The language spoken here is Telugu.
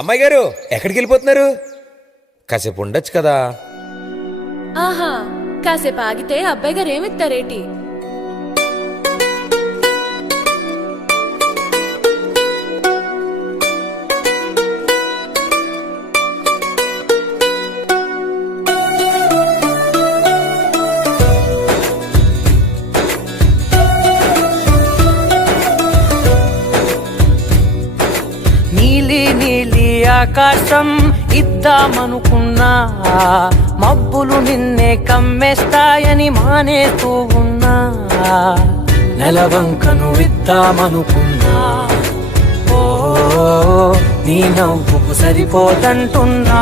అమ్మాయి గారు ఎక్కడికి వెళ్ళిపోతున్నారు? కాసేపు ఉండొచ్చు కదా. ఆహా, కాసేపు ఆగితే అబ్బాయి గారు ఏమిస్తారేటి? నీలి నీలి ఆకాశం ఇద్దామనుకున్నా, మబ్బులు నిన్నే కమ్మేస్తాయని మానేస్తూ ఉన్నా. నెలవంకను ఇద్దామనుకున్నా, ఓ నీ నవ్వుకు సరిపోదంటున్నా.